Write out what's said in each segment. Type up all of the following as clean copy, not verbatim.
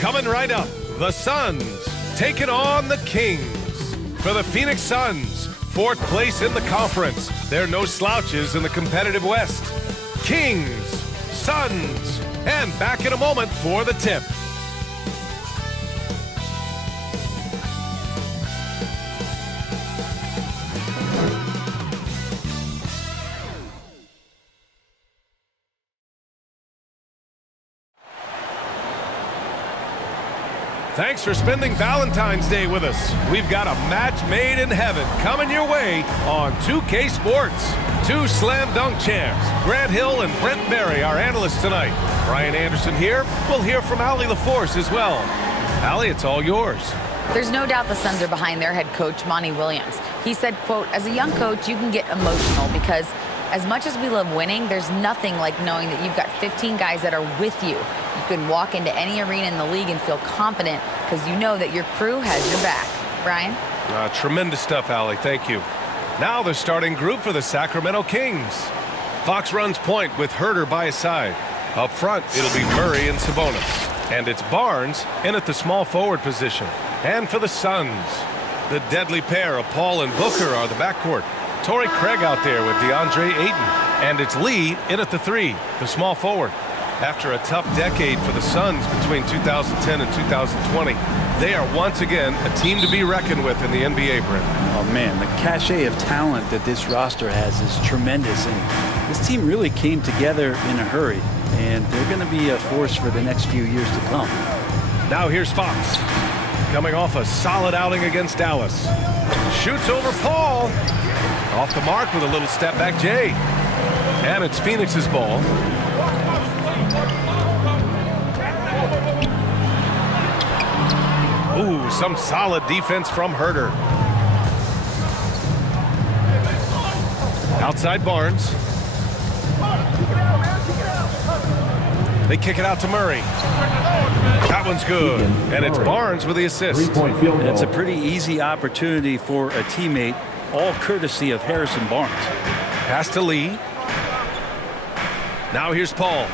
Coming right up, the Suns taking on the Kings. For the Phoenix Suns, fourth place in the conference. They're no slouches in the competitive West. Kings, Suns, and back in a moment for the tip. Thanks for spending Valentine's Day with us. We've got a match made in heaven coming your way on 2K Sports. Two slam dunk champs, Grant Hill and Brent Berry, our analysts tonight. Brian Anderson here. We'll hear from Allie LaForce as well. Allie, it's all yours. There's no doubt the Suns are behind their head coach, Monty Williams. He said, quote, as a young coach, you can get emotional because as much as we love winning, there's nothing like knowing that you've got 15 guys that are with you. You can walk into any arena in the league and feel confident because you know that your crew has your back. Brian? Tremendous stuff, Allie. Thank you. Now the starting group for the Sacramento Kings. Fox runs point with Herter by his side. Up front, it'll be Murray and Sabonis. And it's Barnes in at the small forward position. And for the Suns, the deadly pair of Paul and Booker are the backcourt. Torrey Craig out there with DeAndre Ayton. And it's Lee in at the three, the small forward. After a tough decade for the Suns between 2010 and 2020, they are once again a team to be reckoned with in the NBA, Brent. Oh, man, the cachet of talent that this roster has is tremendous. And this team really came together in a hurry. And they're going to be a force for the next few years to come. Now here's Fox. Coming off a solid outing against Dallas. Shoots over Paul. Off the mark with a little step back Jay. And it's Phoenix's ball. Ooh, some solid defense from Herter. Outside Barnes. They kick it out to Murray. That one's good. And it's Barnes with the assist. And it's a pretty easy opportunity for a teammate, all courtesy of Harrison Barnes. Pass to Lee. Now here's Paul.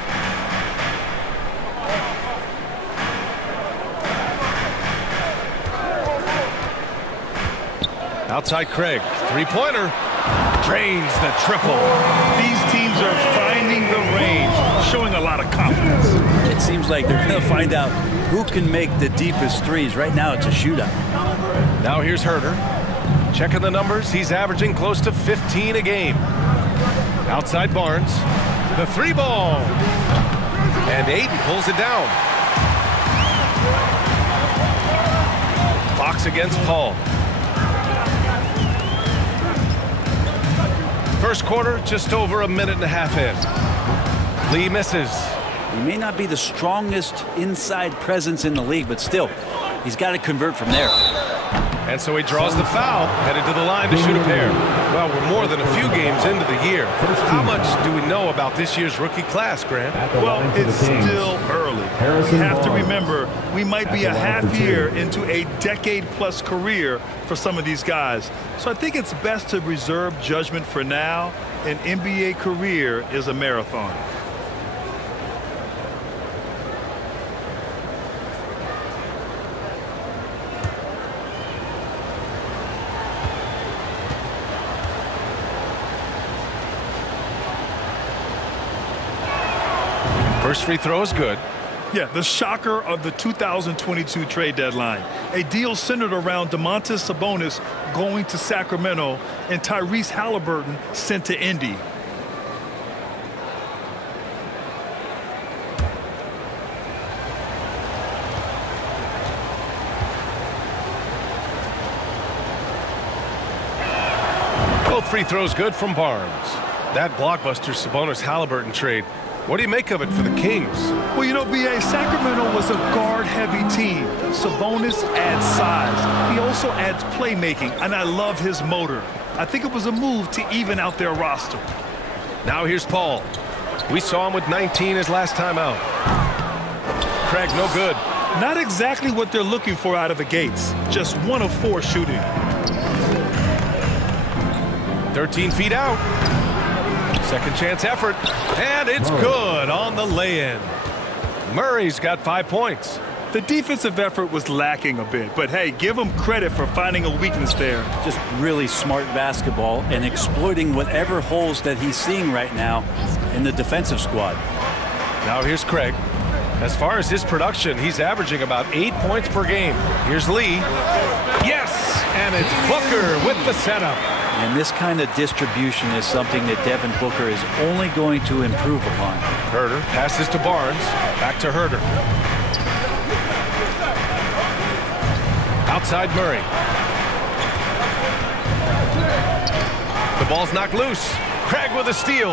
Outside Craig. Three-pointer. Drains the triple. These teams are finding the range, showing a lot of confidence. It seems like they're going to find out who can make the deepest threes. Right now, it's a shootout. Now here's Herter. Checking the numbers. He's averaging close to 15 a game. Outside Barnes. The three ball. And Ayton pulls it down. Fox against Paul. First quarter, just over a minute and a half in. Lee misses. He may not be the strongest inside presence in the league, but still, he's got to convert from there. And so he draws the foul, headed to the line to shoot a pair. Well, we're more than a few games into the year. How much do we know about this year's rookie class, Grant? Well, it's still early. We have to remember we might be a half year into a decade-plus career for some of these guys. So I think it's best to reserve judgment for now. An NBA career is a marathon. First free throw is good. Yeah, the shocker of the 2022 trade deadline. A deal centered around Domantas Sabonis going to Sacramento and Tyrese Halliburton sent to Indy. Both free throws good from Barnes. That blockbuster Sabonis-Halliburton trade. What do you make of it for the Kings? Well, you know, B.A., Sacramento was a guard-heavy team. Sabonis adds size. He also adds playmaking, and I love his motor. I think it was a move to even out their roster. Now here's Paul. We saw him with 19 his last time out. Craig, no good. Not exactly what they're looking for out of the gates. Just 1 of 4 shooting. 13 feet out. Second chance effort. And it's good on the lay-in. Murray's got 5 points. The defensive effort was lacking a bit, but hey, give him credit for finding a weakness there. Just really smart basketball and exploiting whatever holes that he's seeing right now in the defensive squad. Now here's Craig. As far as his production, he's averaging about 8 points per game. Here's Lee. Yes! And it's Booker with the setup. And this kind of distribution is something that Devin Booker is only going to improve upon. Herder passes to Barnes. Back to Herder. Outside Murray. The ball's knocked loose. Craig with a steal.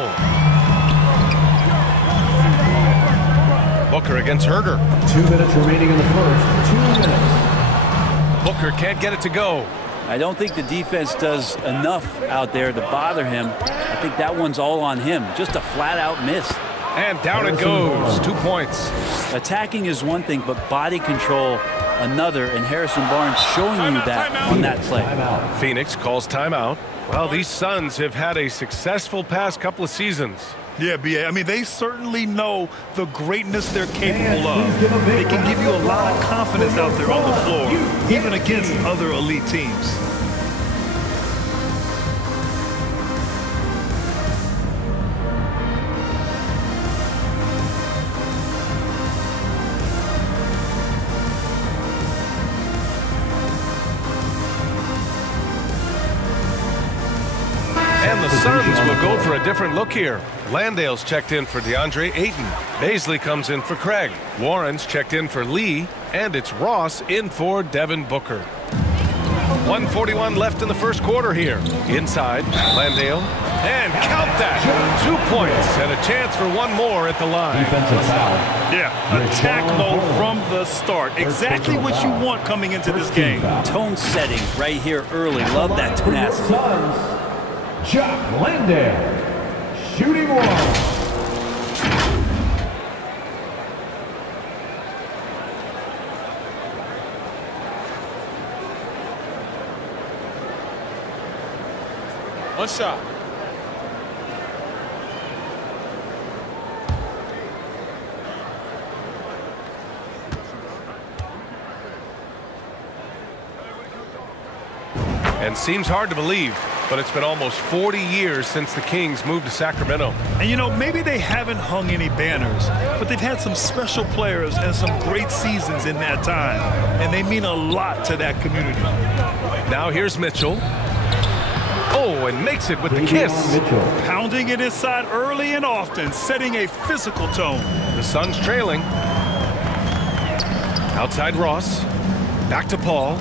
Booker against Herder. 2 minutes remaining in the first. 2 minutes. Booker can't get it to go. I don't think the defense does enough out there to bother him. I think that one's all on him. Just a flat-out miss. And down it goes. 2 points. Attacking is one thing, but body control another, and Harrison Barnes showing you that on that play. Phoenix calls timeout. Well, these Suns have had a successful past couple of seasons. Yeah, B.A. I mean, they certainly know the greatness they're capable of. They can give you a lot of confidence out there on the floor, even against other elite teams. And the Suns will go for a different look here. Landale's checked in for DeAndre Ayton. Baisley comes in for Craig. Warren's checked in for Lee. And it's Ross in for Devin Booker. 1:41 left in the first quarter here. Inside, Landale. And count that. 2 points and a chance for one more at the line. Defensive foul. Yeah, attack mode from the start. Exactly what you want coming into this game. Tone setting right here early. Love that tenacity. Jock Landale, shooting one. One shot. And seems hard to believe, but it's been almost 40 years since the Kings moved to Sacramento. And, you know, maybe they haven't hung any banners, but they've had some special players and some great seasons in that time. And they mean a lot to that community. Now here's Mitchell. Oh, and makes it with the kiss. Pounding it inside early and often, setting a physical tone. The Suns trailing. Outside Ross. Back to Paul.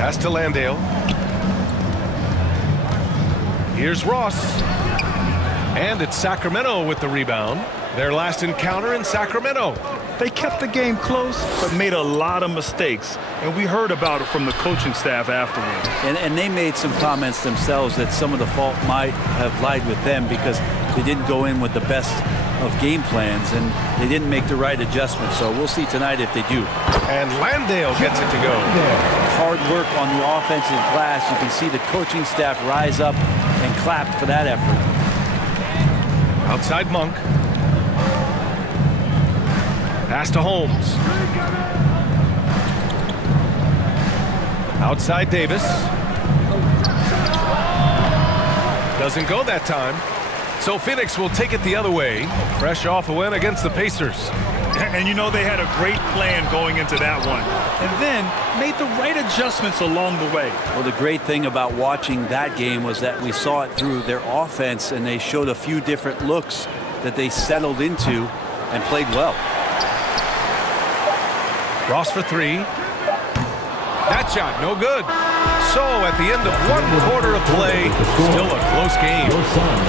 Pass to Landale. Here's Ross. And it's Sacramento with the rebound. Their last encounter in Sacramento. They kept the game close, but made a lot of mistakes. And we heard about it from the coaching staff afterward. And they made some comments themselves that some of the fault might have lied with them because they didn't go in with the best of game plans and they didn't make the right adjustments. So we'll see tonight if they do. And Landale gets it to go. Hard work on the offensive glass. You can see the coaching staff rise up and clap for that effort. Outside Monk. Pass to Holmes. Outside Davis. Doesn't go that time. So Phoenix will take it the other way. Fresh off a win against the Pacers. And you know they had a great plan going into that one. And then made the right adjustments along the way. Well, the great thing about watching that game was that we saw it through their offense and they showed a few different looks that they settled into and played well. Ross for three. That shot, no good. So at the end of one quarter of play, still a close game.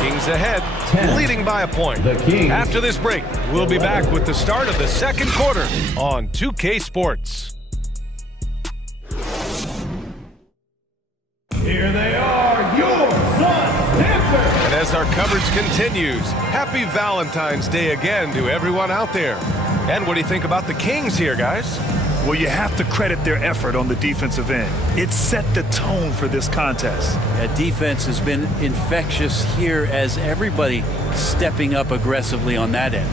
Kings ahead, leading by a point. After this break, we'll be back with the start of the second quarter on 2K Sports. Here they are, your Suns dancers. And as our coverage continues, happy Valentine's Day again to everyone out there. And what do you think about the Kings here, guys? Well, you have to credit their effort on the defensive end. It set the tone for this contest. That defense has been infectious here as everybody stepping up aggressively on that end.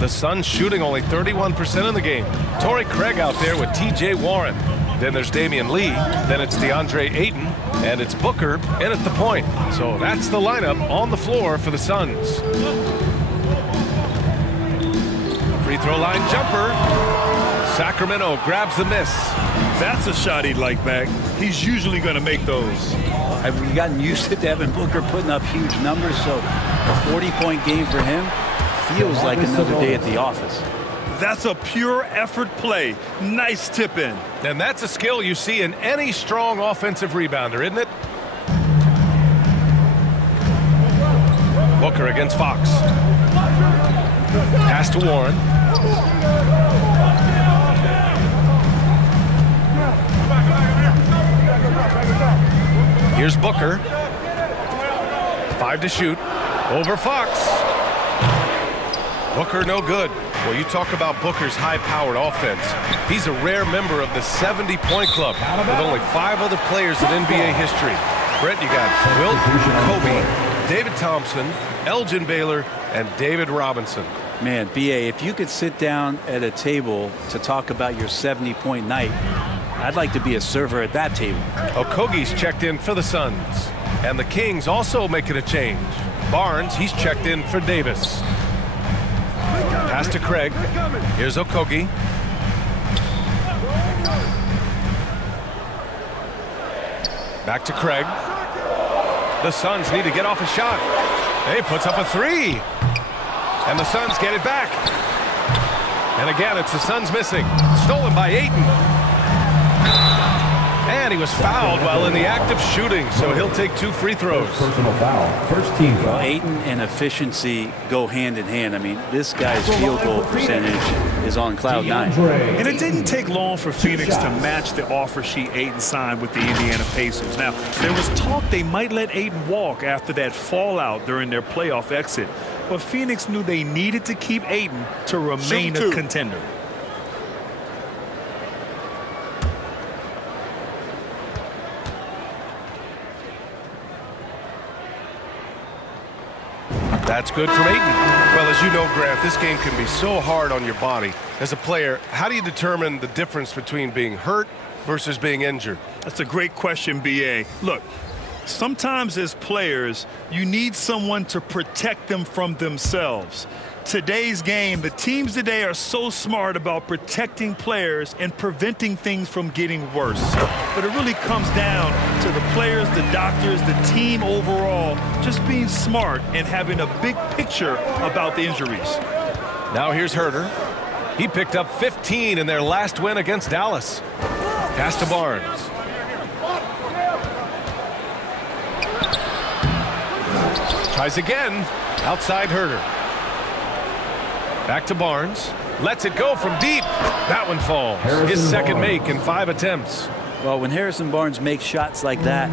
The Suns shooting only 31% in the game. Torrey Craig out there with T.J. Warren. Then there's Damian Lee. Then it's DeAndre Ayton. And it's Booker in at the point. So that's the lineup on the floor for the Suns. Free throw line jumper. Sacramento grabs the miss. That's a shot he'd like back. He's usually going to make those. Have we gotten used to Devin Booker putting up huge numbers? So a 40-point game for him feels like another day at the office. That's a pure effort play. Nice tip in. And that's a skill you see in any strong offensive rebounder, isn't it? Booker against Fox. Pass to Warren. Here's Booker. 5 to shoot. Over Fox. Booker no good. Well, you talk about Booker's high-powered offense. He's a rare member of the 70-point club with only 5 other players in NBA history. Brett, you got Wilt, Kobe, David Thompson, Elgin Baylor, and David Robinson. Man, B.A., if you could sit down at a table to talk about your 70-point night, I'd like to be a server at that table. Okogie's checked in for the Suns. And the Kings also making a change. Barnes, he's checked in for Davis. Pass to Craig. Here's Okogie. Back to Craig. The Suns need to get off a shot. He puts up a 3. And the Suns get it back. And again, it's the Suns missing. Stolen by Ayton. And he was fouled while in the act of shooting, so he'll take 2 free throws. Personal foul. First team foul. Ayton and efficiency go hand in hand. I mean, this guy's field goal percentage is on cloud 9. And it didn't take long for Phoenix to match the offer sheet Ayton signed with the Indiana Pacers. Now, there was talk they might let Ayton walk after that fallout during their playoff exit. But Phoenix knew they needed to keep Ayton to remain a contender. That's good from Ayton. Well, as you know, Grant, this game can be so hard on your body. As a player, how do you determine the difference between being hurt versus being injured? That's a great question, B.A. Look, sometimes as players, you need someone to protect them from themselves. Today's game, the teams today are so smart about protecting players and preventing things from getting worse. But it really comes down to the players, the doctors, the team overall, just being smart and having a big picture about the injuries. Now here's Herter. He picked up 15 in their last win against Dallas. Pass to Barnes. Tries again. Outside Herter. Back to Barnes. Lets it go from deep. That one falls. His second make in 5 attempts. Well, when Harrison Barnes makes shots like that,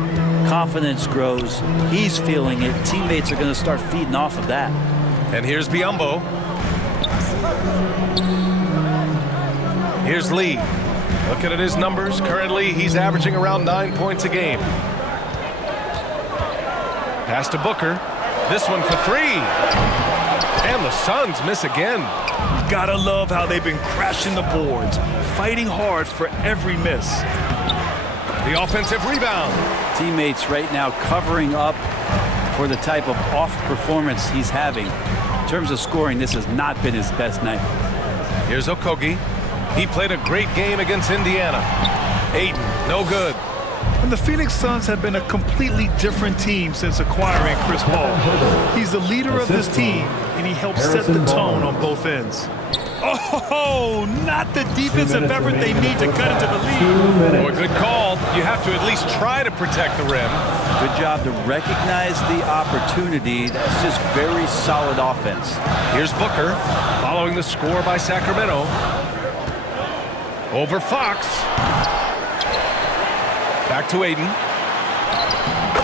confidence grows. He's feeling it. Teammates are going to start feeding off of that. And here's Biyombo. Here's Lee. Looking at his numbers, currently he's averaging around 9 points a game. Pass to Booker. This one for 3. And the Suns miss again. Gotta love how they've been crashing the boards, fighting hard for every miss. The offensive rebound. Teammates right now covering up for the type of off performance he's having. In terms of scoring, this has not been his best night. Here's Okogie. He played a great game against Indiana. Ayton, no good. And the Phoenix Suns have been a completely different team since acquiring Chris Paul. He's the leader of this team, and he helps set the tone on both ends. Oh, not the defensive effort they need to cut into the lead. Boy, good call. You have to at least try to protect the rim. Good job to recognize the opportunity. That's just very solid offense. Here's Booker following the score by Sacramento. Over Fox. Back to Ayton.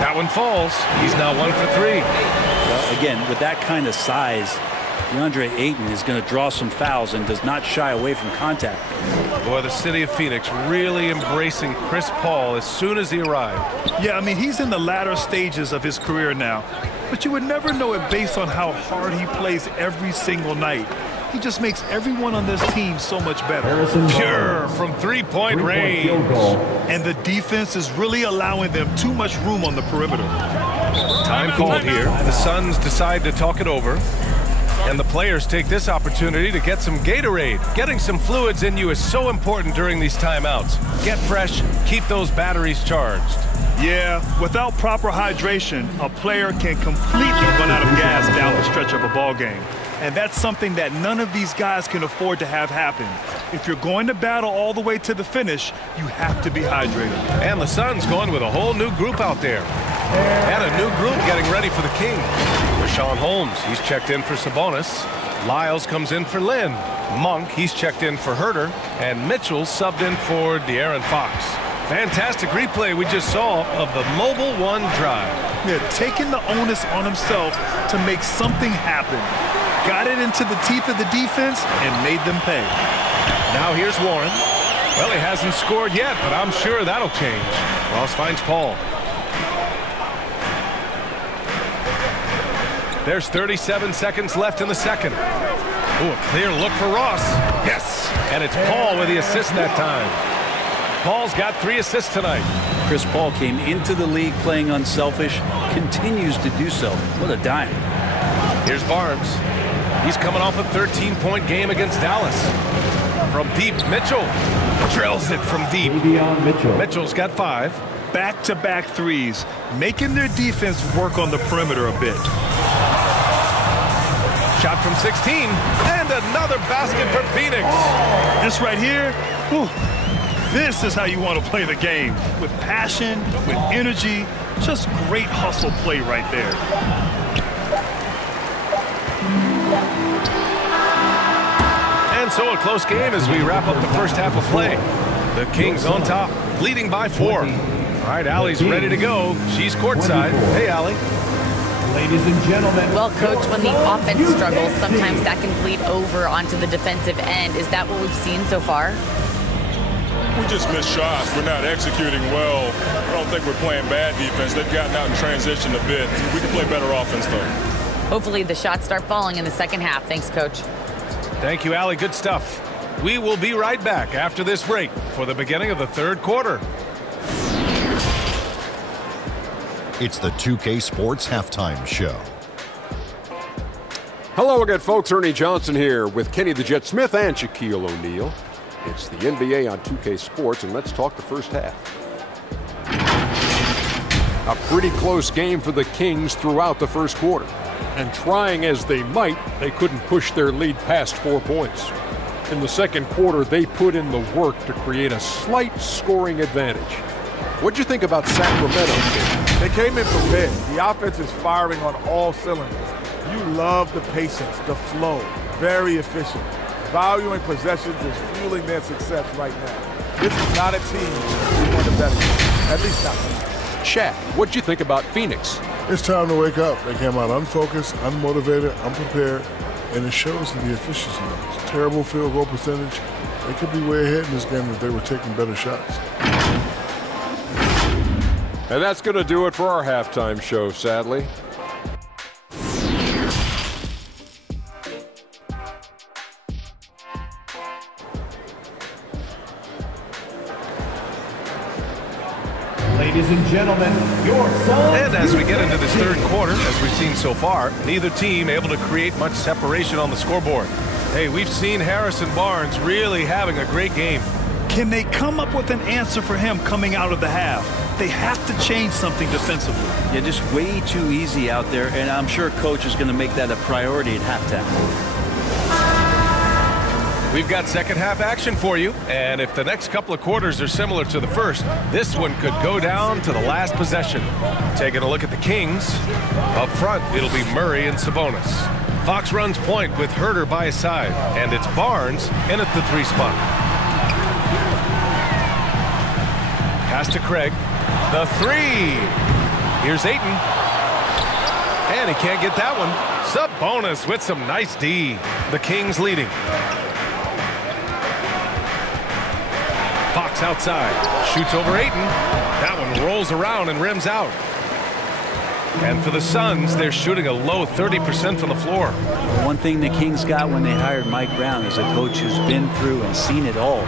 That one falls. He's now 1 for 3. Well, again, with that kind of size, DeAndre Ayton is going to draw some fouls and does not shy away from contact. Boy, the city of Phoenix really embracing Chris Paul as soon as he arrived. Yeah, I mean, he's in the latter stages of his career now. But you would never know it based on how hard he plays every single night. He just makes everyone on this team so much better. Pure from three-point range. And the defense is really allowing them too much room on the perimeter. Time called here. The Suns decide to talk it over. And the players take this opportunity to get some Gatorade. Getting some fluids in you is so important during these timeouts. Get fresh, keep those batteries charged. Yeah, without proper hydration, a player can completely run out of gas down the stretch of a ball game. And that's something that none of these guys can afford to have happen. If you're going to battle all the way to the finish, you have to be hydrated. And the Suns going with a whole new group out there. And a new group getting ready for the Kings. Rashawn Holmes, he's checked in for Sabonis. Lyles comes in for Lynn. Monk, he's checked in for Herter. And Mitchell subbed in for De'Aaron Fox. Fantastic replay we just saw of the Mobile One drive. Yeah, taking the onus on himself to make something happen. Got it into the teeth of the defense and made them pay. Now here's Warren. Well, he hasn't scored yet, but I'm sure that'll change. Ross finds Paul. There's 37 seconds left in the second. Ooh, a clear look for Ross. Yes! And it's Paul with the assist that time. Paul's got 3 assists tonight. Chris Paul came into the league playing unselfish, continues to do so. What a dime. Here's Barnes. He's coming off a 13-point game against Dallas. From deep, Mitchell drills it from deep. Mitchell's got 5. Back-to-back threes, making their defense work on the perimeter a bit. Shot from 16, and another basket for Phoenix. This right here, whew, this is how you want to play the game. With passion, with energy, just great hustle play right there. And so a close game as we wrap up the first half of play. The Kings on top, leading by 4. All right, Allie's ready to go. She's courtside. Hey, Allie. Ladies and gentlemen. Well, Coach, when the offense struggles, sometimes that can bleed over onto the defensive end. Is that what we've seen so far? We just missed shots. We're not executing well. I don't think we're playing bad defense. They've gotten out in transition a bit. We can play better offense, though. Hopefully the shots start falling in the second half. Thanks, Coach. Thank you, Allie. Good stuff. We will be right back after this break for the beginning of the third quarter. It's the 2K Sports Halftime Show. Hello again, folks. Ernie Johnson here with Kenny the Jet Smith and Shaquille O'Neal. It's the NBA on 2K Sports, and let's talk the first half. A pretty close game for the Kings throughout the first quarter. And trying as they might, they couldn't push their lead past 4 points. In the second quarter, they put in the work to create a slight scoring advantage. What'd you think about Sacramento? They came in prepared. The offense is firing on all cylinders. You love the patience, the flow, very efficient. Valuing possessions is fueling their success right now. This is not a team who won the better game, at least not me. Shaq, what'd you think about Phoenix? It's time to wake up. They came out unfocused, unmotivated, unprepared, and it shows in the efficiency numbers. Terrible field goal percentage. They could be way ahead in this game if they were taking better shots. And that's going to do it for our halftime show, sadly. Ladies and gentlemen, your Suns. And as we get into this third quarter, as we've seen so far, neither team able to create much separation on the scoreboard. Hey, we've seen Harrison Barnes really having a great game. Can they come up with an answer for him coming out of the half? They have to change something defensively. Yeah, just way too easy out there, and I'm sure Coach is going to make that a priority at halftime. We've got second half action for you, and if the next couple of quarters are similar to the first, this one could go down to the last possession. Taking a look at the Kings. Up front, it'll be Murray and Sabonis. Fox runs point with Herter by his side, and it's Barnes in at the 3 spot. Pass to Craig. The 3. Here's Ayton. And he can't get that one. Sabonis with some nice D. The Kings leading. Fox outside. Shoots over Ayton. That one rolls around and rims out. And for the Suns, they're shooting a low 30% from the floor. One thing the Kings got when they hired Mike Brown is a coach who's been through and seen it all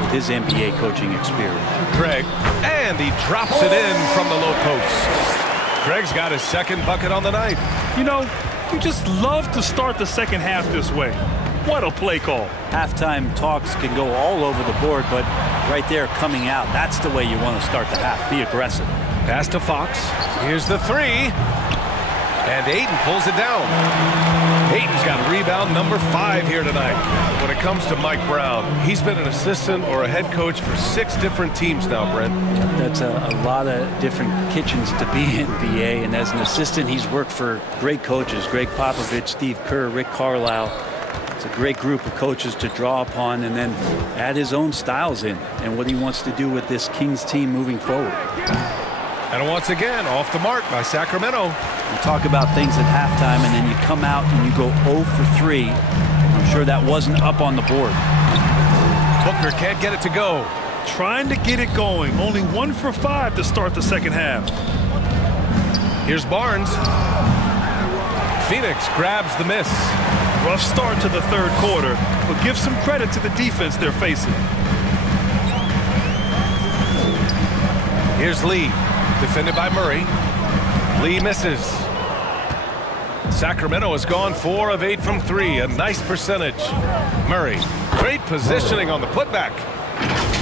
with his NBA coaching experience. Craig, and he drops it in from the low post. Craig's got his second bucket on the night. You know, you just love to start the second half this way. What a play call. Halftime talks can go all over the board, but right there coming out, that's the way you want to start the half. Be aggressive. Pass to Fox. Here's the three. And Ayton pulls it down. Ayton's got rebound number 5 here tonight. When it comes to Mike Brown, he's been an assistant or a head coach for 6 different teams now, Brent. That's a lot of different kitchens to be in, BA. And as an assistant, he's worked for great coaches, Greg Popovich, Steve Kerr, Rick Carlisle. It's a great group of coaches to draw upon and then add his own styles in and what he wants to do with this Kings team moving forward. And once again, off the mark by Sacramento. You talk about things at halftime and then you come out and you go 0 for 3. I'm sure that wasn't up on the board. Booker can't get it to go. Trying to get it going. Only 1 for 5 to start the second half. Here's Barnes. Phoenix grabs the miss. Rough start to the third quarter, but give some credit to the defense they're facing. Here's Lee, defended by Murray. Lee misses. Sacramento has gone 4 of 8 from 3, a nice percentage. Murray, great positioning on the putback.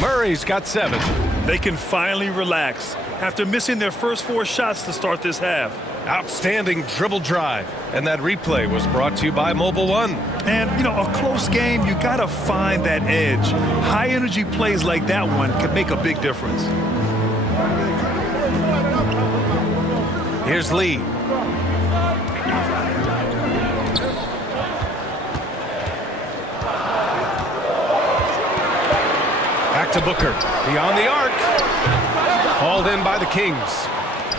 Murray's got 7. They can finally relax after missing their first 4 shots to start this half. Outstanding dribble drive. And that replay was brought to you by Mobile One. And, you know, a close game, you got to find that edge. High energy plays like that one can make a big difference. Here's Lee. Back to Booker. Beyond the arc. Hauled in by the Kings.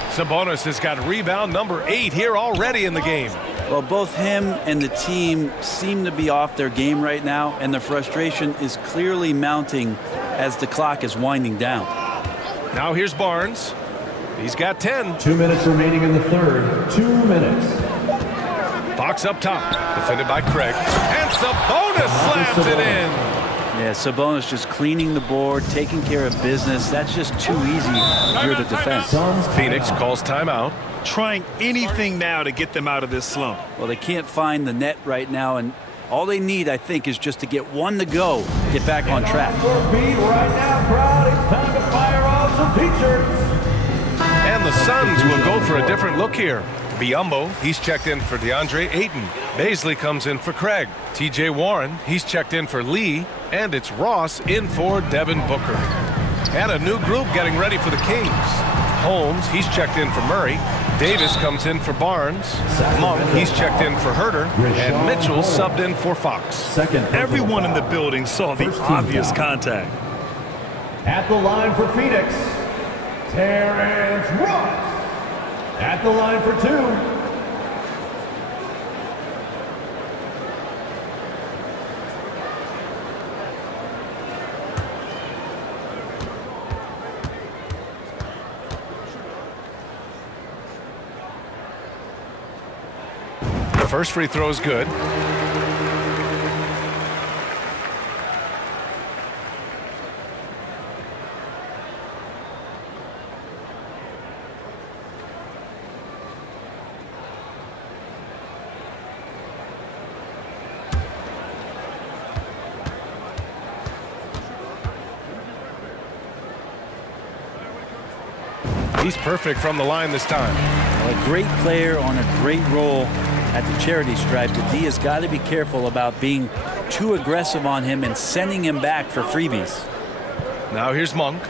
Sabonis has got rebound number 8 here already in the game. Well, both him and the team seem to be off their game right now, and the frustration is clearly mounting as the clock is winding down. Now here's Barnes. He's got 10. 2 minutes remaining in the third. 2 minutes. Fox up top, defended by Craig. And Sabonis slams it in. Yeah, Sabonis just cleaning the board, taking care of business. That's just too easy if you're the defense. Phoenix calls timeout. Trying anything now to get them out of this slump. Well, they can't find the net right now, and all they need, I think, is just to get one to go, get back on track. Right now, crowd, it's time to fire off some T-shirts. And the Suns will go for a different look here. Biyombo, he's checked in for DeAndre Ayton. Baisley comes in for Craig. TJ Warren, he's checked in for Lee. And it's Ross in for Devin Booker. And a new group getting ready for the Kings. Holmes, he's checked in for Murray. Davis comes in for Barnes. Monk, he's checked in for Herter. And Mitchell subbed in for Fox. Everyone in the building saw the obvious contact. At the line for Phoenix, Terrence Ross. At the line for 2. The first free throw is good. He's perfect from the line this time. A great player on a great role at the charity stripe. The D has got to be careful about being too aggressive on him and sending him back for freebies. Now here's Monk.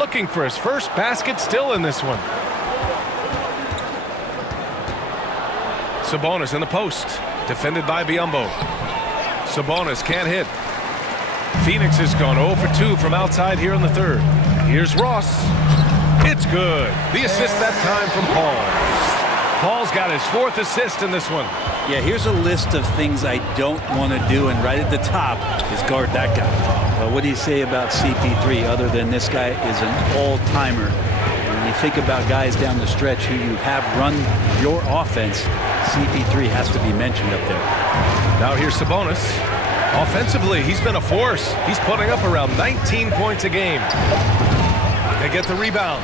Looking for his first basket still in this one. Sabonis in the post. Defended by Biyombo. Sabonis can't hit. Phoenix has gone 0 for 2 from outside here in the third. Here's Ross. It's good. The assist that time from Paul. Paul's got his 4th assist in this one. Yeah, here's a list of things I don't want to do, and right at the top is guard that guy. What do you say about CP3 other than this guy is an all-timer? And he think about guys down the stretch who you have run your offense, CP3 has to be mentioned up there. Now here's Sabonis. Offensively, he's been a force. He's putting up around 19 points a game. They get the rebound.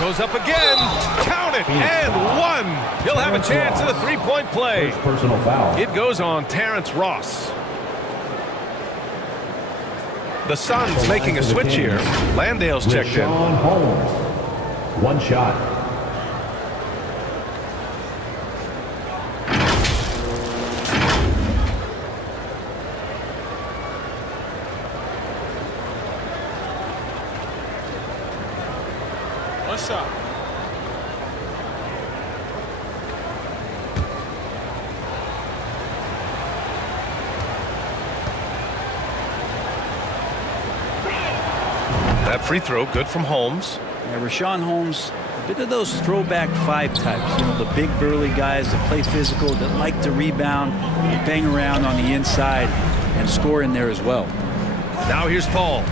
Goes up again. Count it. And one. He'll have a chance at a three-point play. Personal foul. It goes on Terrence Ross. The Suns making a switch here. Landale's checked in. One shot. One shot. That free throw good from Holmes. Yeah, Rashawn Holmes, a bit of those throwback 5 types. You know, the big burly guys that play physical, that like to rebound, bang around on the inside, and score in there as well. Now here's Paul,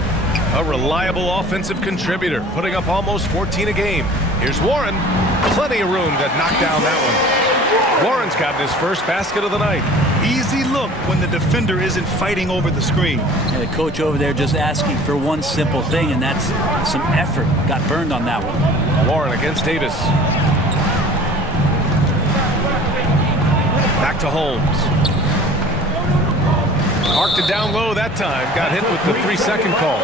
a reliable offensive contributor, putting up almost 14 a game. Here's Warren. Plenty of room to knock down that one. Warren's got his first basket of the night. Easy look when the defender isn't fighting over the screen. And the coach over there just asking for one simple thing, and that's some effort. Got burned on that one. Warren against Davis. Back to Holmes. Marked it down low that time. Got hit with the 3-second call.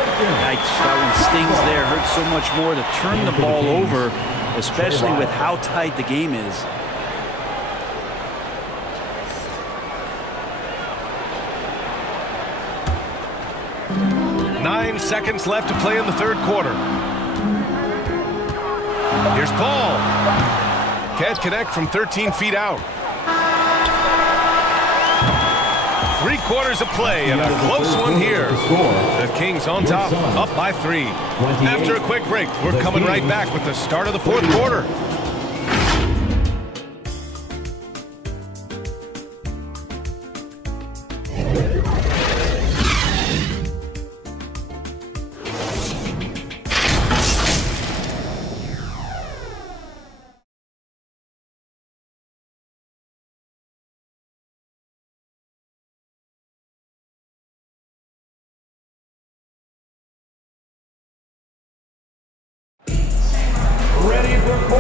Yikes, that one stings there. Hurts so much more to turn the ball over, especially with how tight the game is. Nine seconds left to play in the third quarter. Here's Paul. Can't connect from 13 feet out. 3/4 of play and a close one here. The Kings on top, up by 3. After a quick break, we're coming right back with the start of the fourth quarter.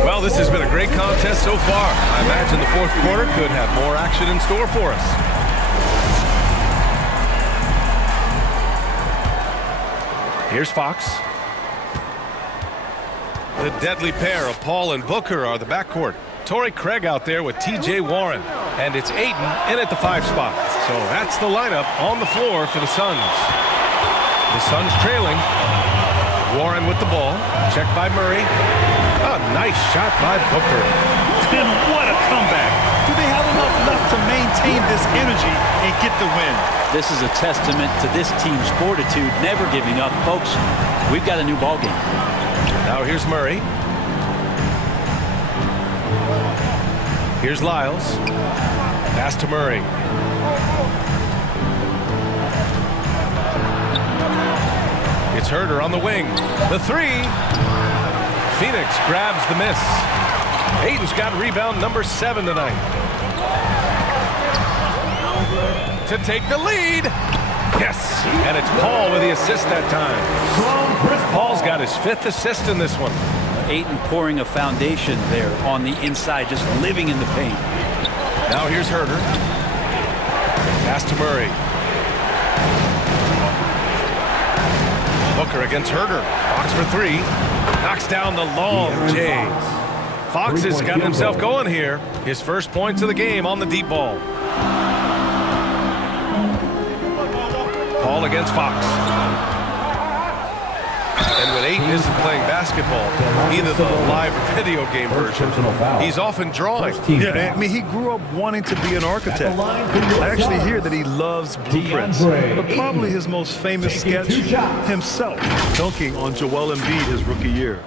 Well, this has been a great contest so far. I imagine the fourth quarter could have more action in store for us. Here's Fox. The deadly pair of Paul and Booker are the backcourt. Torrey Craig out there with T.J. Warren. And it's Ayton in at the 5 spot. So that's the lineup on the floor for the Suns. The Suns trailing. Warren with the ball. Checked by Murray. A nice shot by Booker. And what a comeback. Do they have enough left to maintain this energy and get the win? This is a testament to this team's fortitude, never giving up. Folks, we've got a new ball game. Now here's Murray. Here's Lyles. Pass to Murray. It's Herder on the wing. The 3. Phoenix grabs the miss. Ayton's got rebound number 7 tonight. To take the lead. Yes, and it's Paul with the assist that time. Paul's got his 5th assist in this one. Ayton pouring a foundation there on the inside, just living in the paint. Now here's Herder. Pass to Murray. Booker against Herder. Fox for 3. Knocks down the long J. Fox has got himself going here. His first points of the game on the deep ball. Paul against Fox. And when Ayton isn't playing basketball, either the live or video game version, he's often drawing. Yeah, I mean, he grew up wanting to be an architect. I actually hear that he loves blueprints. But probably his most famous sketch, himself dunking on Joel Embiid his rookie year.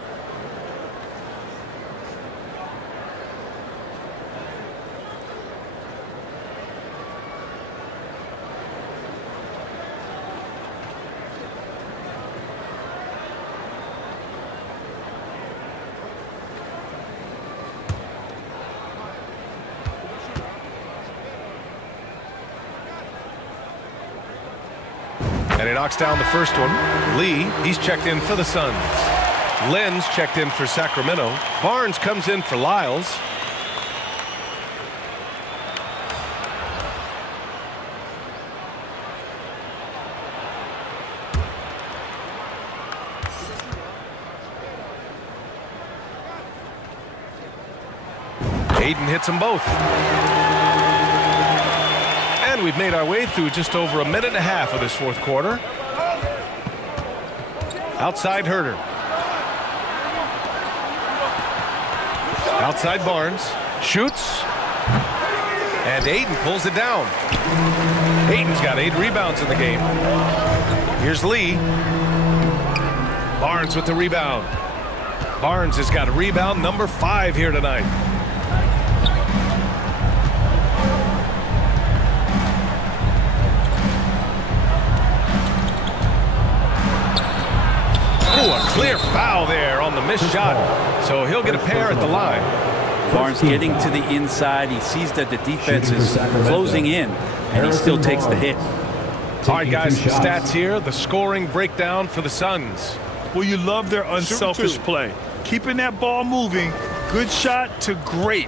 And he knocks down the first one. Lee, he's checked in for the Suns. Lynn's checked in for Sacramento. Barnes comes in for Lyles. Aiden hits them both. And we've made our way through just over a minute and a half of this fourth quarter. Outside Herder. Outside Barnes. Shoots. And Aiden pulls it down. Aiden's got 8 rebounds in the game. Here's Lee. Barnes with the rebound. Barnes has got rebound number 5 here tonight. Oh, a clear foul there on the missed shot. So he'll get a pair at the line. Barnes getting to the inside. He sees that the defense is closing in, and he still takes the hit. All right, guys, stats here. The scoring breakdown for the Suns. Well, you love their unselfish play. Keeping that ball moving. Good shot to great.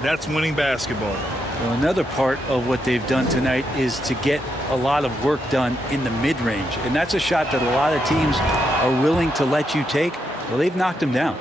That's winning basketball. Well, another part of what they've done tonight is to get a lot of work done in the mid-range. And that's a shot that a lot of teams are willing to let you take. Well, they've knocked him down.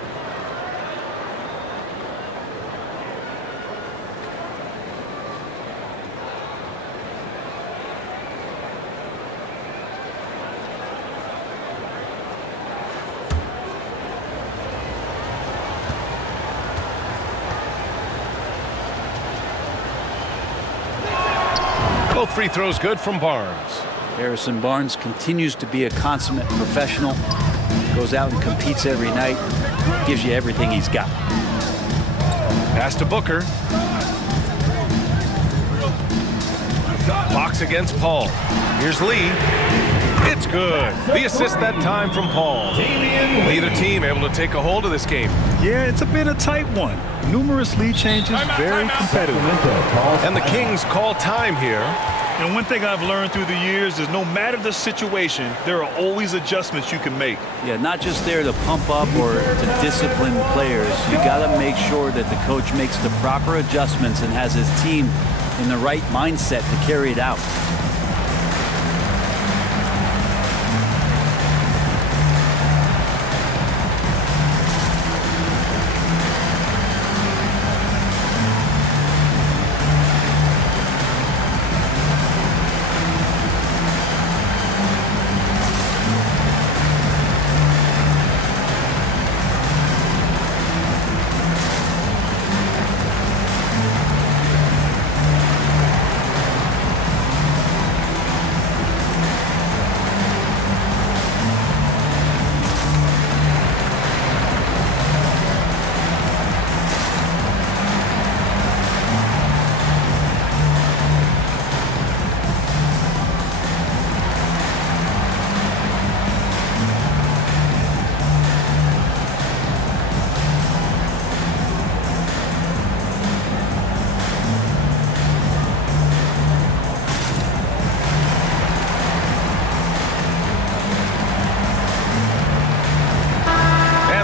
Both free throws good from Barnes. Harrison Barnes continues to be a consummate professional. Goes out and competes every night. Gives you everything he's got. Pass to Booker. Box against Paul. Here's Lee. It's good. The assist that time from Paul. Neither team able to take a hold of this game. Yeah, it's been a tight one. Numerous lead changes, very competitive. And the Kings call time here. And one thing I've learned through the years is no matter the situation, there are always adjustments you can make. Yeah, not just there to pump up or to discipline players. You got to make sure that the coach makes the proper adjustments and has his team in the right mindset to carry it out.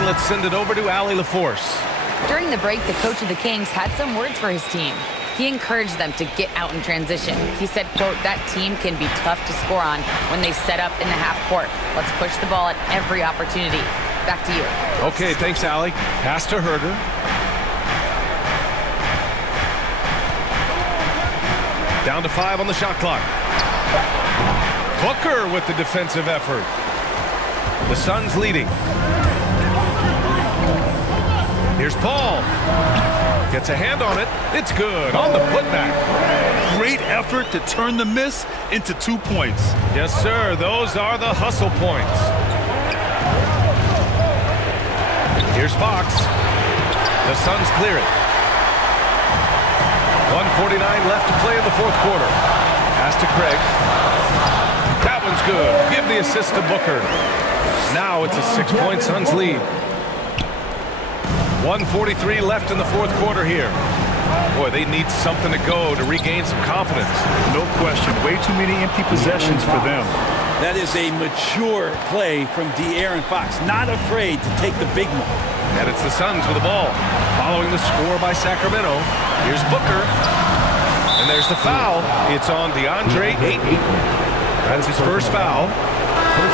Let's send it over to Allie LaForce. During the break, the coach of the Kings had some words for his team. He encouraged them to get out in transition. He said, quote, that team can be tough to score on when they set up in the half court. Let's push the ball at every opportunity. Back to you. Okay, thanks, Allie. Pass to Herder. Down to 5 on the shot clock. Booker with the defensive effort. The Suns leading. Here's Paul. Gets a hand on it. It's good on the putback. Great effort to turn the miss into 2 points. Yes, sir. Those are the hustle points. Here's Fox. The Suns clear it. 1:49 left to play in the fourth quarter. Pass to Craig. That one's good. Give the assist to Booker. Now it's a 6-point Suns lead. 1:43 left in the fourth quarter here. Boy, they need something to go to regain some confidence. No question. Way too many empty possessions for them. That is a mature play from De'Aaron Fox. Not afraid to take the big one. And it's the Suns with the ball. Following the score by Sacramento. Here's Booker. And there's the foul. It's on DeAndre Ayton. That's his first foul.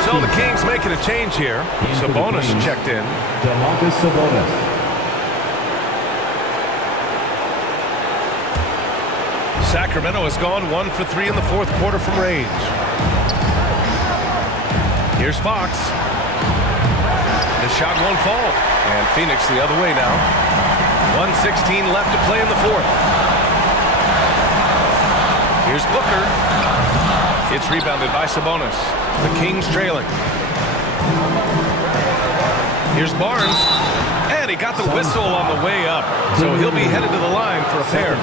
So the Kings making a change here. Sabonis checked in. Sabonis. Sacramento has gone 1 for 3 in the fourth quarter from range. Here's Fox. The shot won't fall. And Phoenix the other way now. 1:16 left to play in the fourth. Here's Booker. It's rebounded by Sabonis. The Kings trailing. Here's Barnes. And he got the whistle on the way up. So he'll be headed to the line for a pair.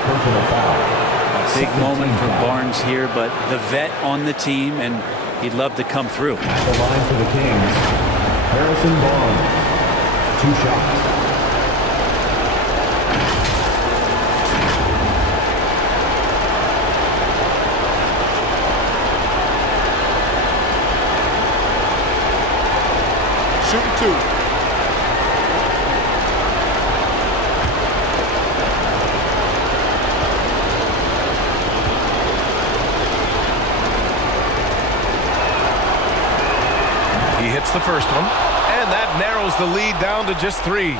Big moment for Barnes here, but the vet on the team, and he'd love to come through. At the line for the Kings, Harrison Barnes. 2 shots. Shooting 2. He hits the first one, and that narrows the lead down to just 3.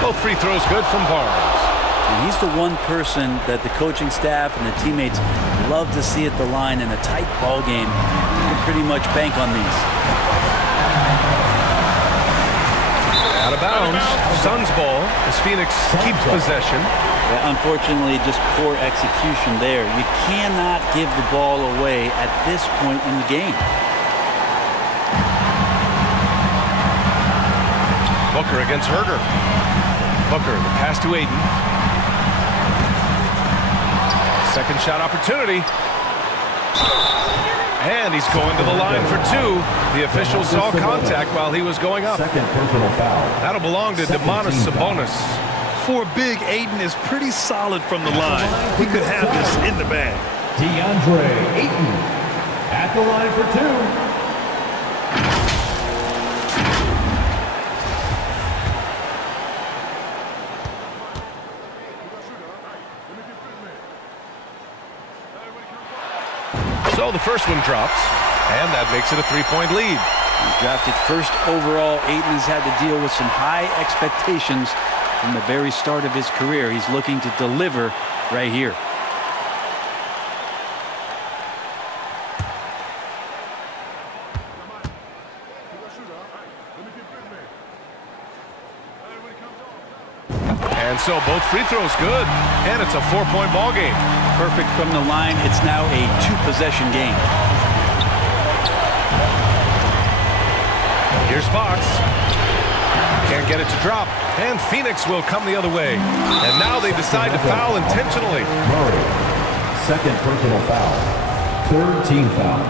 Both free throws good from Barnes. And he's the one person that the coaching staff and the teammates love to see at the line in a tight ball game. You can pretty much bank on these. Out of bounds. Suns ball as Phoenix keeps possession. Yeah, unfortunately, just poor execution there. You cannot give the ball away at this point in the game. Booker against Herder. Booker, the pass to Ayton. Second shot opportunity. And he's going to the line for 2. The official saw contact while he was going up. Second personal foul. That'll belong to Domantas Sabonis. For big, Ayton is pretty solid from the line. He could have this in the bag. DeAndre Ayton at the line for 2. So the first one drops, and that makes it a 3-point lead. Drafted first overall, Ayton has had to deal with some high expectations from the very start of his career. He's looking to deliver right here. And so both free throws good, and it's a 4-point ball game. Perfect from the line. It's now a 2-possession game. Here's Fox. Can't get it to drop. And Phoenix will come the other way. And now they decide to foul intentionally. Murray, second personal foul. Third team foul.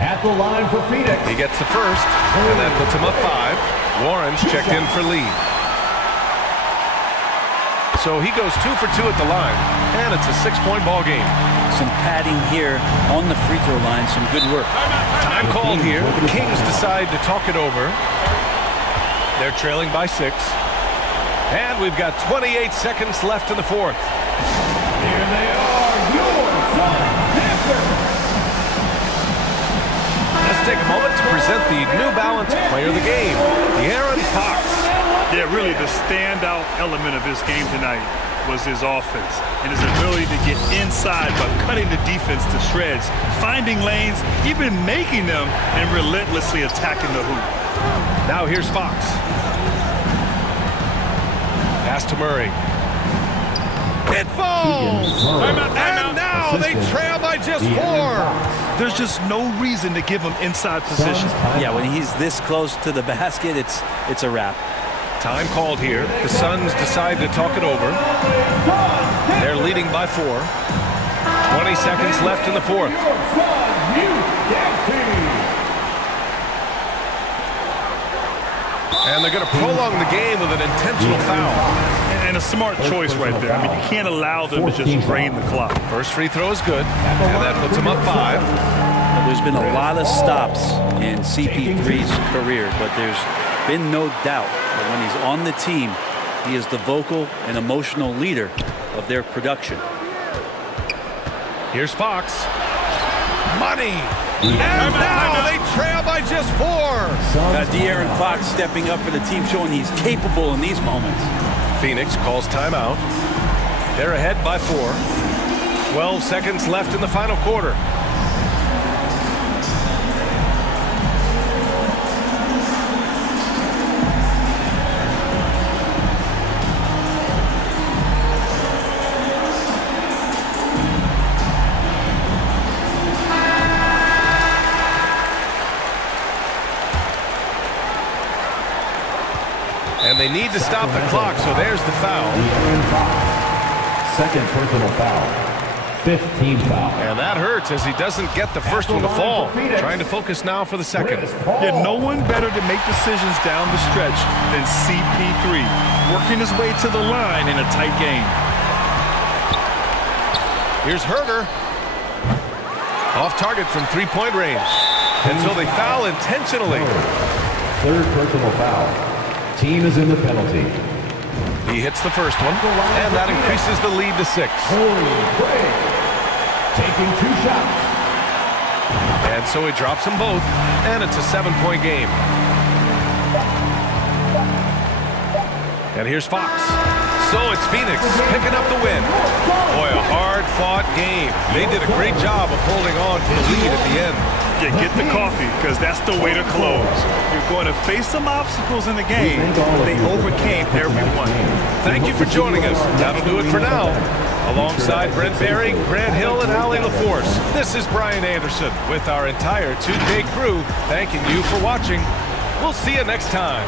At the line for Phoenix. He gets the first, and that puts him up 5. Warren's checked in for Lee. So he goes 2 for 2 at the line, and it's a 6-point ball game. Some padding here on the free throw line. Some good work. Time called here. The Kings decide to talk it over. They're trailing by 6. And we've got 28 seconds left in the fourth. Here they are, your Suns. Let's take a moment to present the New Balance Player of the Game, De'Aaron Fox. Yeah, really the standout element of his game tonight was his offense and his ability to get inside by cutting the defense to shreds, finding lanes, even making them, and relentlessly attacking the hoop. Now here's Fox. Pass to Murray. It falls! And now they trail by just 4. There's just no reason to give him inside position. Yeah, when he's this close to the basket, it's a wrap. Time called here. The Suns decide to talk it over. They're leading by 4. 20 seconds left in the fourth. And they're going to prolong the game with an intentional foul. And a smart choice right there. I mean, you can't allow them to just drain the clock. First free throw is good, and that puts him up 5. Now, there's been a lot of stops in CP3's career, but there's been no doubt that when he's on the team, he is the vocal and emotional leader of their production. Here's Fox. Money. And now they trail by just 4. De'Aaron Fox stepping up for the team, showing he's capable in these moments. Phoenix calls timeout. They're ahead by 4. 12 seconds left in the final quarter. And they need to stop the clock, so there's the foul. Second personal foul. 15 foul. And that hurts as he doesn't get the first one to fall. Trying to focus now for the second. Yeah, no one better to make decisions down the stretch than CP3. Working his way to the line in a tight game. Here's Herder. Off target from three-point range. And so they foul intentionally. Third personal foul. Team is in the penalty. He hits the first one, and that increases the lead to 6. Taking 2 shots. And so he drops them both, and it's a 7-point game. And here's Fox. So it's Phoenix picking up the win. Boy, a hard-fought game. They did a great job of holding on to the lead at the end. Yeah, get the coffee, because that's the way to close. You're going to face some obstacles in the game, but they overcame every one. Thank you for joining us. That'll do it for now. Alongside Brent Berry, Grant Hill, and Allie LaForce, this is Brian Anderson with our entire 2K crew thanking you for watching. We'll see you next time.